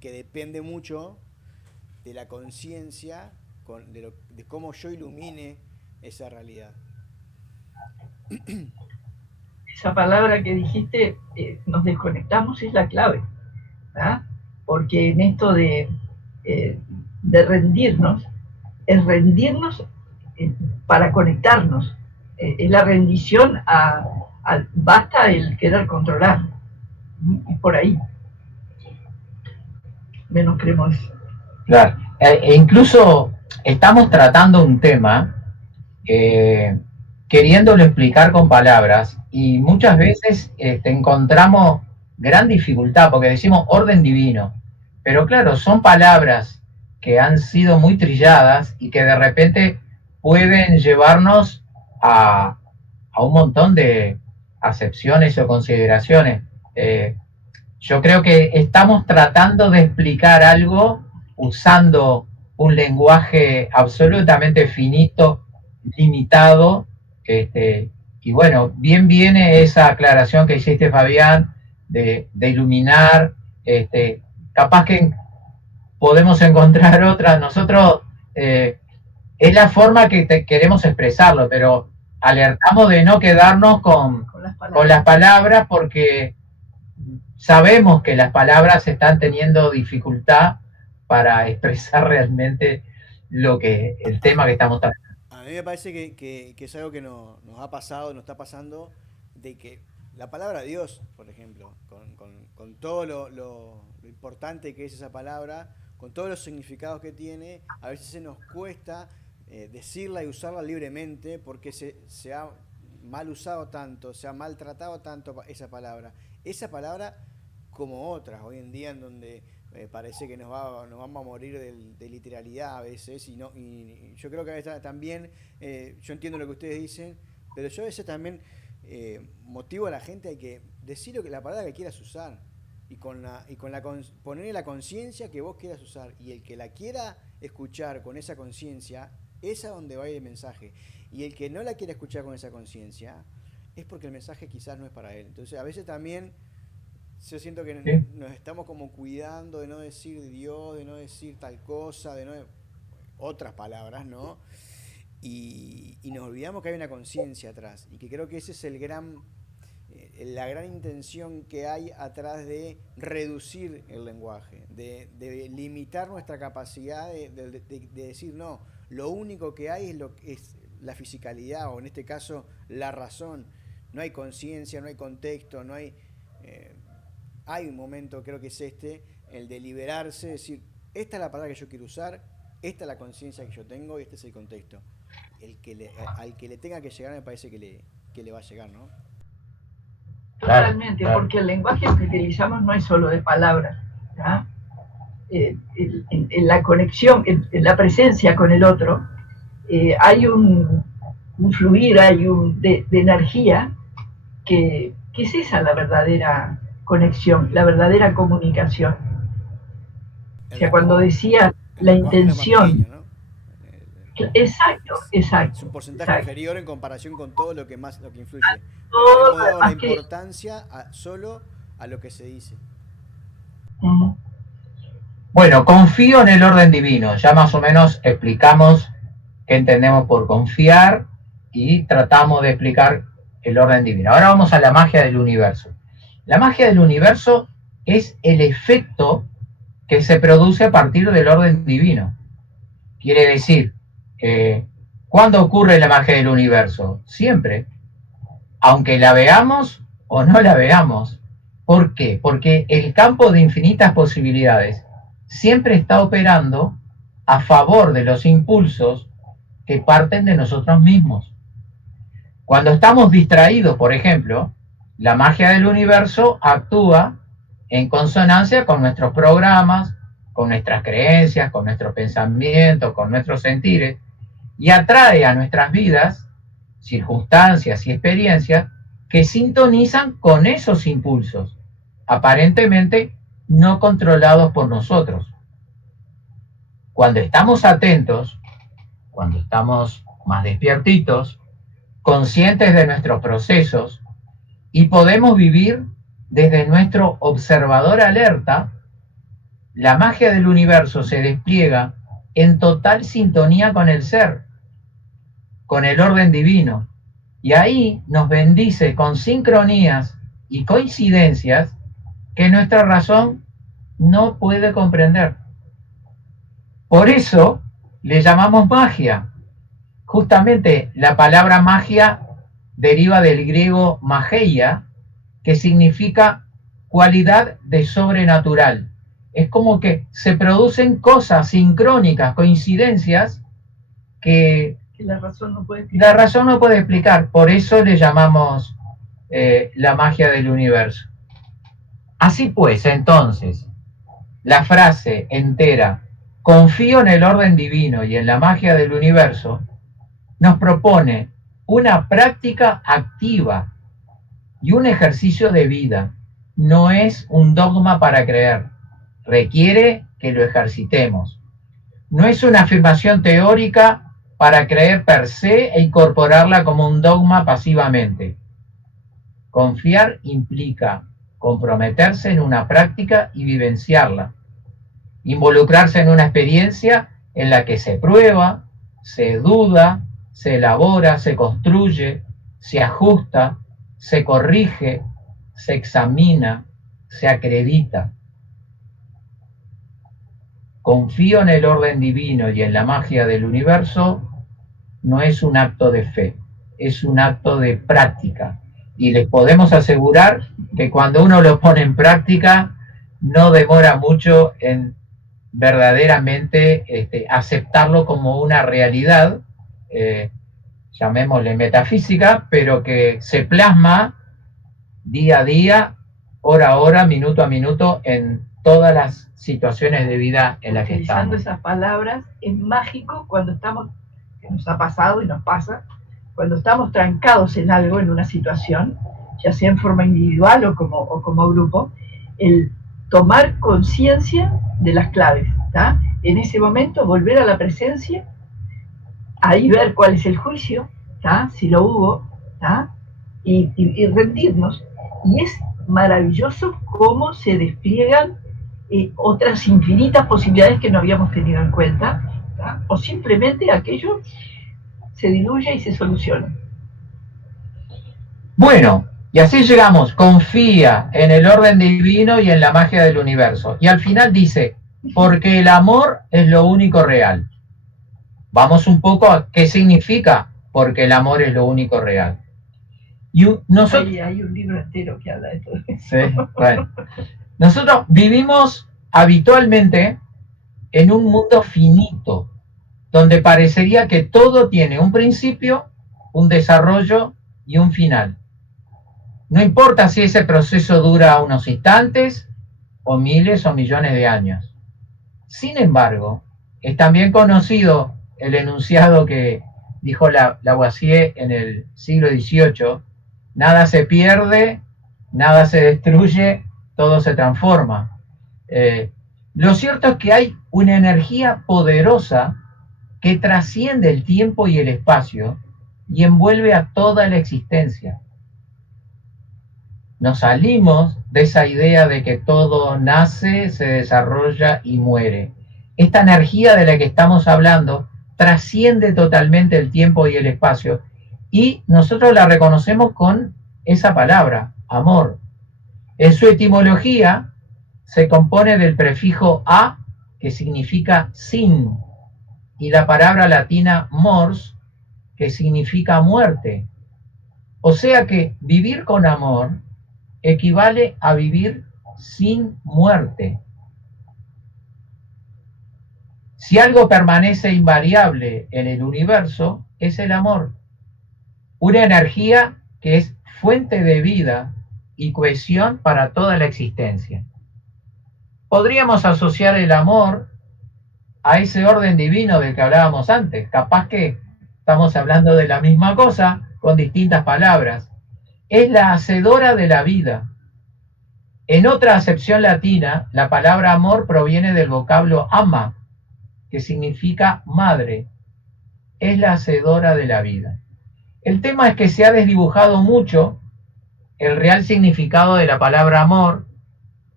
depende mucho de la conciencia, de cómo yo ilumine esa realidad. Esa palabra que dijiste, nos desconectamos, es la clave, ¿verdad? Porque en esto de rendirnos, es rendirnos para conectarnos, es la rendición basta el querer controlar, es por ahí, menos creemos. Claro, incluso estamos tratando un tema queriéndolo explicar con palabras, y muchas veces encontramos gran dificultad porque decimos orden divino, pero claro, son palabras que han sido muy trilladas y que de repente pueden llevarnos a un montón de acepciones o consideraciones. Yo creo que estamos tratando de explicar algo usando un lenguaje absolutamente finito, limitado, y bueno, bien viene esa aclaración que hiciste, Fabián, de iluminar, capaz que podemos encontrar otra. Nosotros es la forma que queremos expresarlo, pero alertamos de no quedarnos con las palabras, porque sabemos que las palabras están teniendo dificultad para expresar realmente el tema que estamos tratando. A mí me parece que es algo que nos ha pasado, nos está pasando, de que la palabra Dios, por ejemplo, con todo lo importante que es esa palabra, con todos los significados que tiene, a veces se nos cuesta decirla y usarla libremente porque se ha mal usado tanto, se ha maltratado tanto esa palabra. Esa palabra como otras hoy en día en donde parece que nos vamos a morir de literalidad a veces y yo creo que a veces también, yo entiendo lo que ustedes dicen, pero yo a veces también motivo a la gente a que decir la palabra que quieras usar y ponerle la conciencia que vos quieras usar, y el que la quiera escuchar con esa conciencia es a donde va a ir el mensaje, y el que no la quiera escuchar con esa conciencia es porque el mensaje quizás no es para él. Entonces a veces también yo siento que Sí. nos estamos como cuidando de no decir Dios, de no decir tal cosa, de no otras palabras, ¿no? Y nos olvidamos que hay una conciencia atrás, y que creo que ese es la gran intención que hay atrás de reducir el lenguaje, de limitar nuestra capacidad de decir no, lo único que hay es la fisicalidad, o en este caso la razón. No hay conciencia, no hay contexto, no hay... hay un momento, creo que es el de liberarse, decir, esta es la palabra que yo quiero usar, esta es la conciencia que yo tengo y este es el contexto. Al que le tenga que llegar me parece que le va a llegar, ¿no? Totalmente, claro. Porque el lenguaje que utilizamos no es solo de palabras, ¿ya? En la conexión, en la presencia con el otro, hay un fluir, hay de energía que es esa la verdadera conexión, la verdadera comunicación. O sea, cuando decía la intención... Pequeño, ¿no? Exacto. Es un porcentaje inferior en comparación con todo lo que influye. Pero hemos dado la importancia solo a lo que se dice. Bueno, confío en el orden divino. Ya más o menos explicamos qué entendemos por confiar y tratamos de explicar el orden divino. Ahora vamos a la magia del universo. La magia del universo es el efecto que se produce a partir del orden divino. Quiere decir, ¿cuándo ocurre la magia del universo? Siempre. Aunque la veamos o no la veamos. ¿Por qué? Porque el campo de infinitas posibilidades siempre está operando a favor de los impulsos que parten de nosotros mismos. Cuando estamos distraídos, por ejemplo, la magia del universo actúa en consonancia con nuestros programas, con nuestras creencias, con nuestros pensamientos, con nuestros sentires, y atrae a nuestras vidas circunstancias y experiencias que sintonizan con esos impulsos, aparentemente no controlados por nosotros. Cuando estamos atentos, cuando estamos más despiertitos, conscientes de nuestros procesos, y podemos vivir desde nuestro observador alerta, la magia del universo se despliega en total sintonía con el ser, con el orden divino, y ahí nos bendice con sincronías y coincidencias que nuestra razón no puede comprender. Por eso le llamamos magia. Justamente la palabra magia deriva del griego mageia, que significa cualidad de sobrenatural. Es como que se producen cosas sincrónicas, coincidencias que la razón no puede explicar. Por eso le llamamos la magia del universo. Así pues, entonces, la frase entera, confío en el orden divino y en la magia del universo, nos propone una práctica activa y un ejercicio de vida. No es un dogma para creer. Requiere que lo ejercitemos. No es una afirmación teórica para creer per se e incorporarla como un dogma pasivamente. Confiar implica comprometerse en una práctica y vivenciarla. Involucrarse en una experiencia en la que se prueba, se duda, se elabora, se construye, se ajusta, se corrige, se examina, se acredita. Confío en el orden divino y en la magia del universo no es un acto de fe, es un acto de práctica. Y les podemos asegurar que cuando uno lo pone en práctica, no demora mucho en verdaderamente aceptarlo como una realidad, llamémosle metafísica, pero que se plasma día a día, hora a hora, minuto a minuto, en todas las situaciones de vida en las que estamos. Utilizando esas palabras, es mágico cuando estamos, que nos ha pasado y nos pasa, cuando estamos trancados en algo, en una situación, ya sea en forma individual o como grupo, el tomar conciencia de las claves, ¿tá? En ese momento volver a la presencia, ahí ver cuál es el juicio, ¿tá? Si lo hubo, ¿tá? Y rendirnos. Y es maravilloso cómo se despliegan otras infinitas posibilidades que no habíamos tenido en cuenta, ¿tá? O simplemente aquello se diluye y se soluciona. Bueno, y así llegamos, confía en el orden divino y en la magia del universo. Y al final dice, porque el amor es lo único real. Vamos un poco a qué significa porque el amor es lo único real. Y nosotros, hay un libro entero que habla de todo eso. Sí, bueno. Nosotros vivimos habitualmente en un mundo finito, donde parecería que todo tiene un principio, un desarrollo y un final. No importa si ese proceso dura unos instantes, o miles o millones de años. Sin embargo, es también conocido el enunciado que dijo Lavoisier en el siglo XVIII, nada se pierde, nada se destruye, todo se transforma. Lo cierto es que hay una energía poderosa que trasciende el tiempo y el espacio y envuelve a toda la existencia. Nos salimos de esa idea de que todo nace, se desarrolla y muere. Esta energía de la que estamos hablando trasciende totalmente el tiempo y el espacio y nosotros la reconocemos con esa palabra, amor. En su etimología se compone del prefijo a, que significa sin, y la palabra latina mors, que significa muerte. O sea que vivir con amor equivale a vivir sin muerte. Si algo permanece invariable en el universo, es el amor. Una energía que es fuente de vida y cohesión para toda la existencia. Podríamos asociar el amor a ese orden divino del que hablábamos antes. Capaz que estamos hablando de la misma cosa con distintas palabras. Es la hacedora de la vida. En otra acepción latina, la palabra amor proviene del vocablo ama, que significa madre. Es la hacedora de la vida. El tema es que se ha desdibujado mucho el real significado de la palabra amor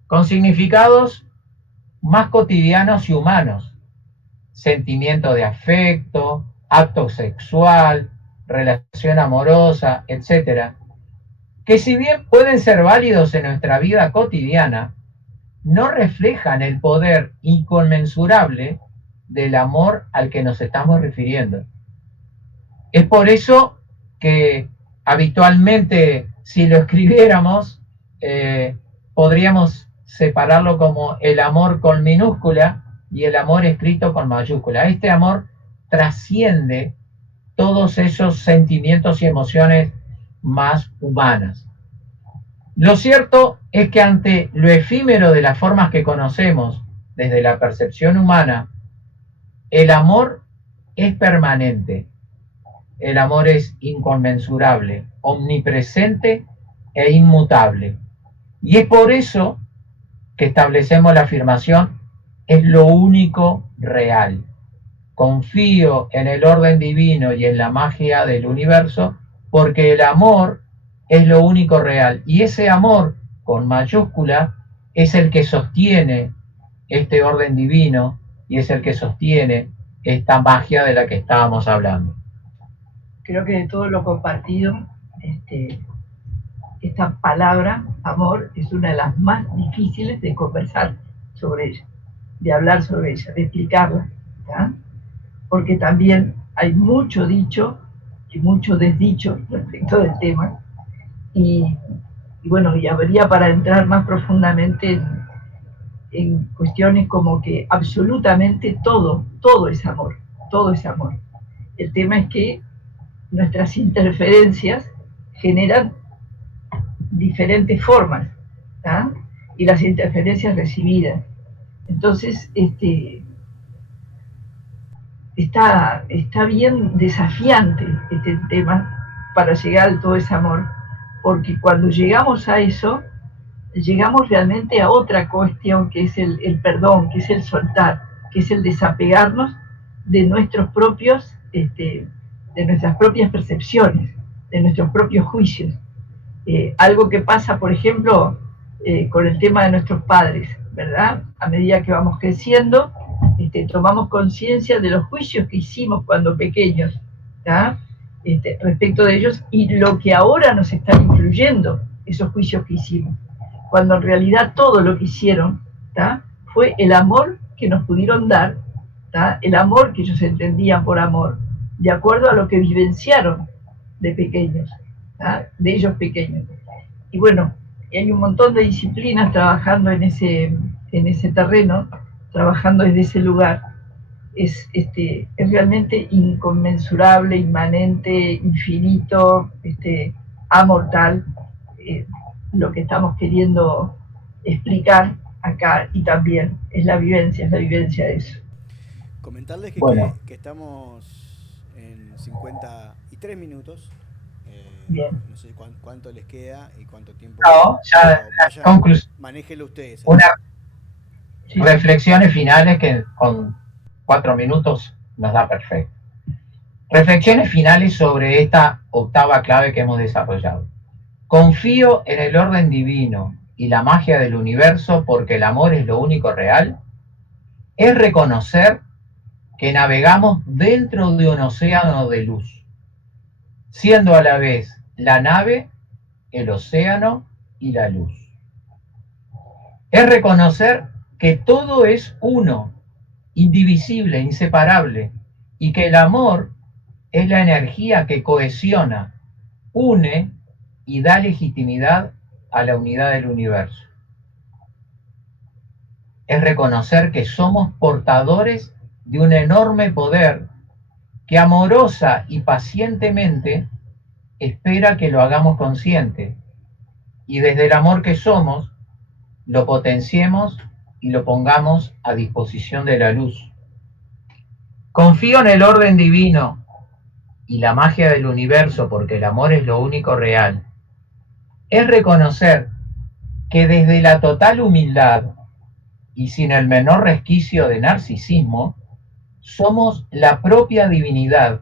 con significados más cotidianos y humanos. Sentimiento de afecto, acto sexual, relación amorosa, etc., que si bien pueden ser válidos en nuestra vida cotidiana, no reflejan el poder inconmensurable del amor al que nos estamos refiriendo. Es por eso que habitualmente, si lo escribiéramos, podríamos separarlo como el amor con minúscula y el amor escrito con mayúscula. Este amor trasciende todos esos sentimientos y emociones más humanas. Lo cierto es que ante lo efímero de las formas que conocemos desde la percepción humana, el amor es permanente, el amor es inconmensurable, omnipresente e inmutable. Y es por eso que establecemos la afirmación, es lo único real. Confío en el orden divino y en la magia del universo porque el amor es lo único real. Y ese amor, con mayúscula, es el que sostiene este orden divino y es el que sostiene esta magia de la que estábamos hablando. Creo que de todo lo compartido, esta palabra, amor, es una de las más difíciles de conversar sobre ella, de hablar sobre ella, de explicarla, ¿tá? Porque también hay mucho dicho y mucho desdicho respecto del tema, y bueno, y habría para entrar más profundamente en cuestiones como que absolutamente todo es amor, todo es amor. El tema es que nuestras interferencias generan diferentes formas, ¿tá? Y las interferencias recibidas. Entonces, está bien desafiante este tema para llegar a todo ese amor, porque cuando llegamos a eso, llegamos realmente a otra cuestión que es el perdón, que es el soltar, que es el desapegarnos de nuestros propios, de nuestras propias percepciones, de nuestros propios juicios. Algo que pasa, por ejemplo, con el tema de nuestros padres, ¿verdad? A medida que vamos creciendo, tomamos conciencia de los juicios que hicimos cuando pequeños, ¿tá? Respecto de ellos y lo que ahora nos están influyendo, esos juicios que hicimos. Cuando en realidad todo lo que hicieron, ¿tá? Fue el amor que nos pudieron dar, ¿tá? El amor que ellos entendían por amor, de acuerdo a lo que vivenciaron de pequeños, ¿tá? De ellos pequeños. Y bueno, hay un montón de disciplinas trabajando en ese terreno, trabajando desde ese lugar. Es realmente inconmensurable, inmanente, infinito, amortal, lo que estamos queriendo explicar acá, y también es la vivencia de eso. Comentarles Bueno. que estamos en 53 minutos. Bien. No sé cuánto les queda y cuánto tiempo. No, ya conclusión. Manéjenlo ustedes. Unas reflexiones finales que con 4 minutos nos da perfecto. Reflexiones finales sobre esta octava clave que hemos desarrollado. Confío en el orden divino y la magia del universo porque el amor es lo único real. Es reconocer que navegamos dentro de un océano de luz, siendo a la vez la nave, el océano y la luz. Es reconocer que todo es uno, indivisible, inseparable, y que el amor es la energía que cohesiona, une y da legitimidad a la unidad del universo. Es reconocer que somos portadores de un enorme poder que amorosa y pacientemente espera que lo hagamos consciente y desde el amor que somos lo potenciemos y lo pongamos a disposición de la luz. Confío en el orden divino y la magia del universo porque el amor es lo único real. Es reconocer que desde la total humildad y sin el menor resquicio de narcisismo, somos la propia divinidad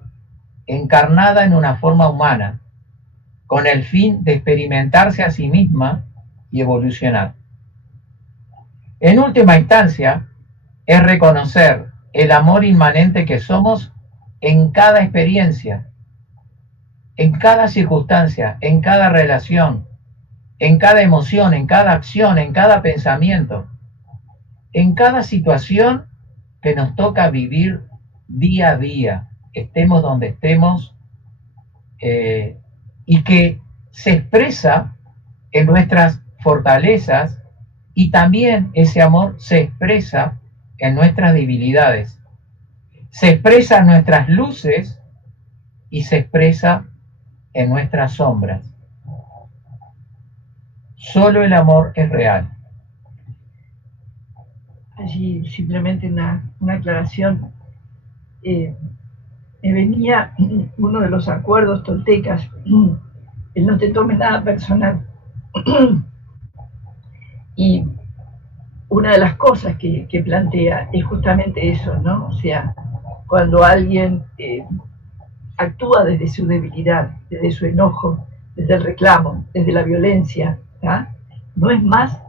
encarnada en una forma humana, con el fin de experimentarse a sí misma y evolucionar. En última instancia, es reconocer el amor inmanente que somos en cada experiencia, en cada circunstancia, en cada relación, en cada emoción, en cada acción, en cada pensamiento, en cada situación que nos toca vivir día a día, estemos donde estemos, y que se expresa en nuestras fortalezas y también ese amor se expresa en nuestras debilidades, se expresa en nuestras luces y se expresa en nuestras sombras. Solo el amor es real. Allí simplemente una aclaración. Me venía uno de los acuerdos toltecas, el no te tome nada personal. Y una de las cosas que plantea es justamente eso, ¿no? O sea, cuando alguien actúa desde su debilidad, desde su enojo, desde el reclamo, desde la violencia, ¿tá? No es más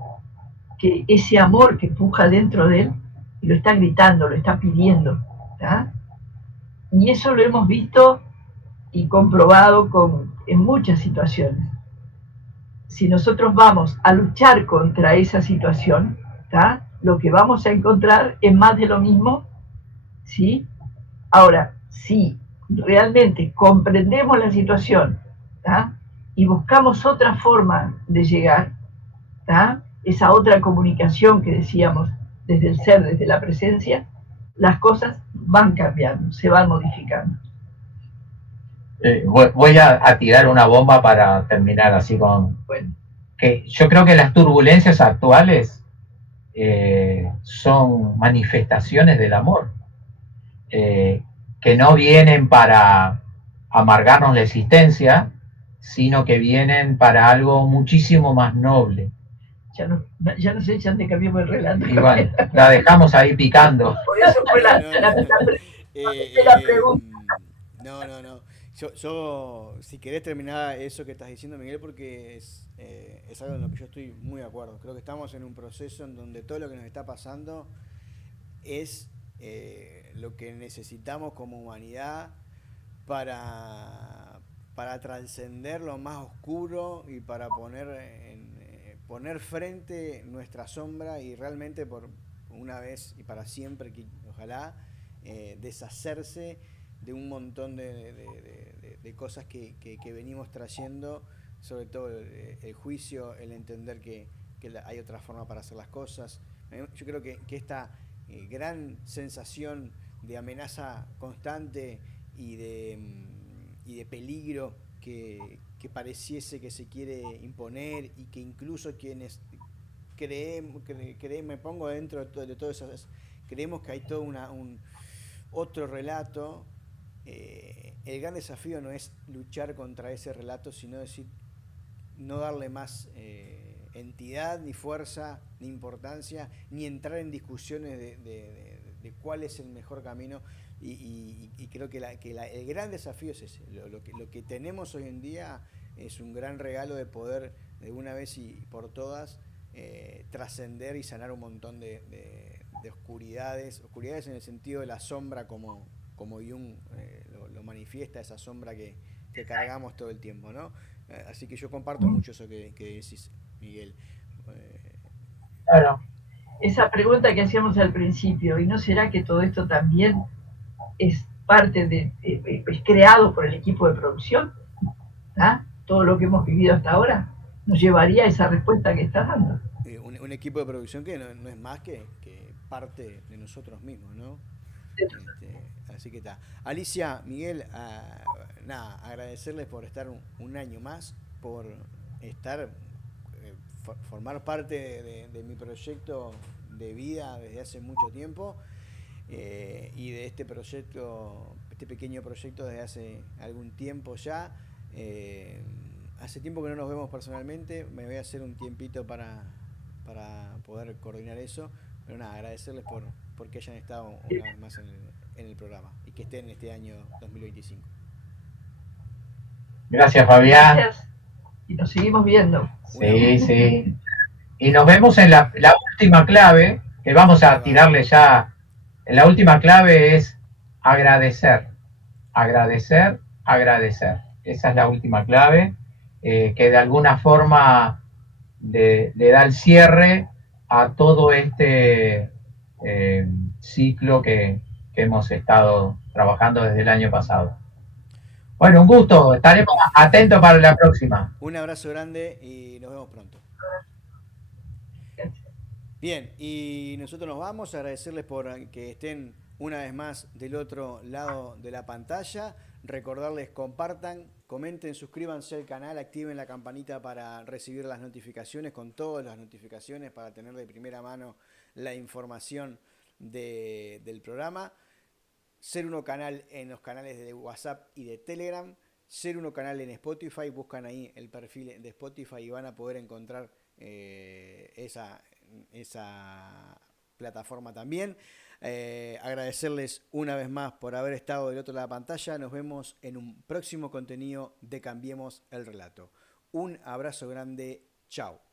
que ese amor que puja dentro de él y lo está gritando, lo está pidiendo, ¿tá? Y eso lo hemos visto y comprobado en muchas situaciones. Si nosotros vamos a luchar contra esa situación, ¿tá? Lo que vamos a encontrar es más de lo mismo, ¿sí? Ahora, si realmente comprendemos la situación, ¿tá? Y buscamos otra forma de llegar, ¿tá? Esa otra comunicación que decíamos desde el ser, desde la presencia, las cosas van cambiando, se van modificando. Voy a tirar una bomba para terminar así con... Bueno, que yo creo que las turbulencias actuales son manifestaciones del amor, eh, que no vienen para amargarnos la existencia, sino que vienen para algo muchísimo más noble. ya nos echan de cambiamos el relato. Y bueno, la dejamos ahí picando. Por eso fue la pregunta. No. Yo, si querés terminar eso que estás diciendo, Miguel, porque es algo en lo que yo estoy muy de acuerdo. Creo que estamos en un proceso en donde todo lo que nos está pasando es lo que necesitamos como humanidad para, para trascender lo más oscuro y para poner frente nuestra sombra y realmente por una vez y para siempre, ojalá, deshacerse de un montón de cosas que venimos trayendo, sobre todo el juicio, el entender que hay otra forma para hacer las cosas. Yo creo que esta gran sensación de amenaza constante y de peligro que pareciese que se quiere imponer y que incluso quienes me pongo dentro de todas esas, creemos que hay todo otro relato. El gran desafío no es luchar contra ese relato, sino decir, no darle más entidad, ni fuerza, ni importancia, ni entrar en discusiones de cuál es el mejor camino. Y creo que el gran desafío es ese. Lo que tenemos hoy en día es un gran regalo de poder, de una vez y por todas, trascender y sanar un montón de oscuridades en el sentido de la sombra, como Jung lo manifiesta, esa sombra que cargamos todo el tiempo, ¿no? Así que yo comparto mucho eso que decís, Miguel. Claro. Esa pregunta que hacíamos al principio, ¿y no será que todo esto también es parte es creado por el equipo de producción? ¿Ah? Todo lo que hemos vivido hasta ahora nos llevaría a esa respuesta que estás dando. Un equipo de producción que no es más que parte de nosotros mismos, ¿no? Así que está. Alicia, Miguel, nada, agradecerles por estar un año más, por estar, formar parte de mi proyecto de vida desde hace mucho tiempo, y de este pequeño proyecto desde hace algún tiempo ya. Hace tiempo que no nos vemos personalmente, me voy a hacer un tiempito para poder coordinar eso, pero nada, agradecerles porque hayan estado una vez más en el programa y que estén en este año 2025. Gracias, Fabián. Gracias. Y nos seguimos viendo. Sí. Y nos vemos en la última clave, que vamos a tirarle ya. La última clave es agradecer. Agradecer. Esa es la última clave, que de alguna forma le da el cierre a todo este ciclo que hemos estado trabajando desde el año pasado. Bueno, un gusto. Estaremos atentos para la próxima. Un abrazo grande y nos vemos pronto. Bien, y nosotros nos vamos a agradecerles por que estén una vez más del otro lado de la pantalla. Recordarles, compartan, comenten, suscríbanse al canal, activen la campanita para recibir las notificaciones, con todas las notificaciones, para tener de primera mano la información del programa. Ser Uno Canal en los canales de WhatsApp y de Telegram. Ser Uno Canal en Spotify. Buscan ahí el perfil de Spotify y van a poder encontrar esa plataforma también. Agradecerles una vez más por haber estado del otro lado de la pantalla. Nos vemos en un próximo contenido de Cambiemos el Relato. Un abrazo grande. Chao.